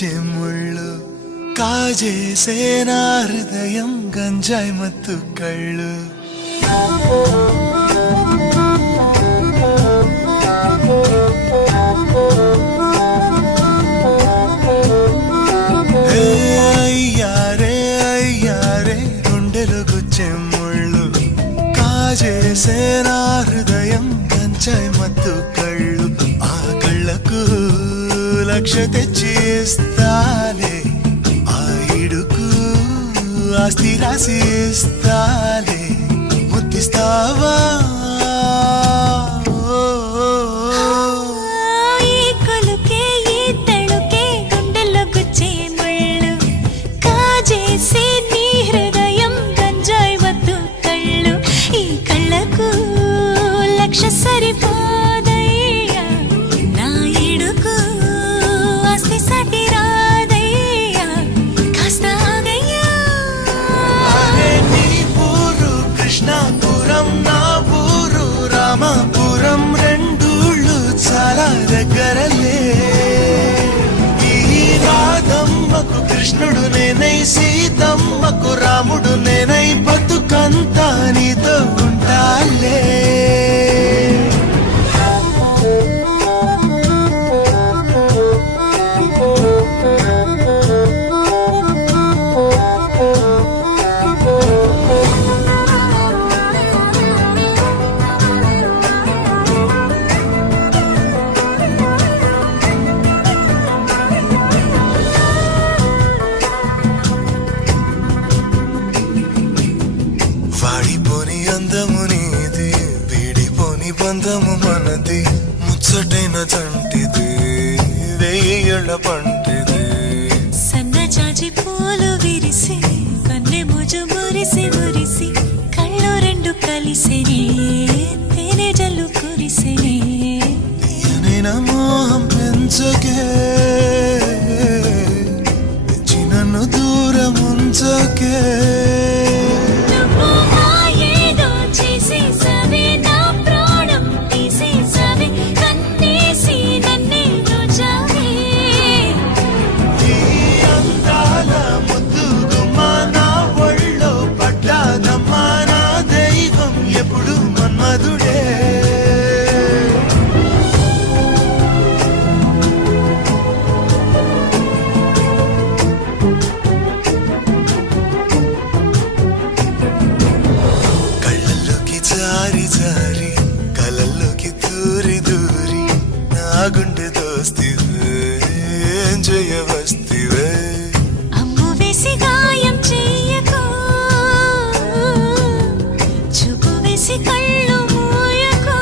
గుచ్చే ముళ్ళు కాజేసే నా హృదయం గంజాయి మత్తు కళ్ళు చేసే నా హృదయం గంజాయి మత్తు కళ్ళు ఆ కళ్ళకు లక్ష తెచ్చి ఇస్తాలే ఆ ఇడుకు ఆస్తి రాసి ఇస్తాలే ముద్దిస్తావా సరిపోదయ్యా నా ఇడుకు ఆస్తి సటి రాదయ్యా కాస్త ఆగయ్యా నీ ఊరు కృష్ణాపురం నా ఊరు రామాపురం రెండూళ్ళు చాలా దగ్గరలే ఈ రాధమ్మకు కృష్ణుడు నేనై సీతమ్మకు రాముడు నేనై బతుకంతా నీతో ఉంటాలే వాడిపోని అందము నీది వీడిపోని బంధము మనది ముచ్చటైన చంటిది వెయ్యేళ్ల పంటిది సన్నజాజి పూలు విరిసి కన్నె ముజు మురిసి మురిసి కళ్ళు రెండు కలిసిని తేనె జల్లు కురిసిని నేను మోహం పెంచకే నన్ను దూరం ఉంచకే జారి కలల్లోకి దూరి దూరి నా గుండె దోస్తివే జయవస్తివే అమ్ము వేసి గాయం చెయ్యకు చూపు వేసి కళ్ళు మూయకు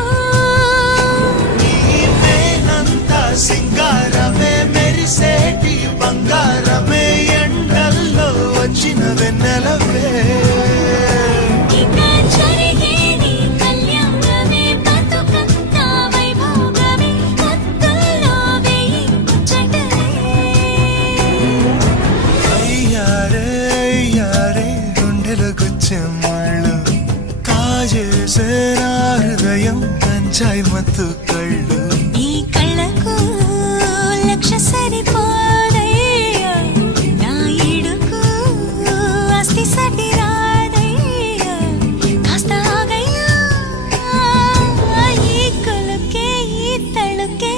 నీవేనంతా సింగారమే మెరిసేటి బంగారమే ఎండల్లో వచ్చిన వెన్నెలవే ముళ్ళు కాజేసే నా హృదయం గంజాయి మత్తు కళ్ళు ఈ కళ్ళకు లక్ష సరిపోదయ్యా నా ఇడుకు ఆస్తి సటి రాదయ్యా కాస్త ఆగయ్యా ఈ కొలుకే ఈ తళుకే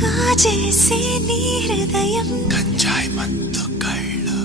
కాజేసే నీ హృదయం గంజాయి మత్తు కళ్ళు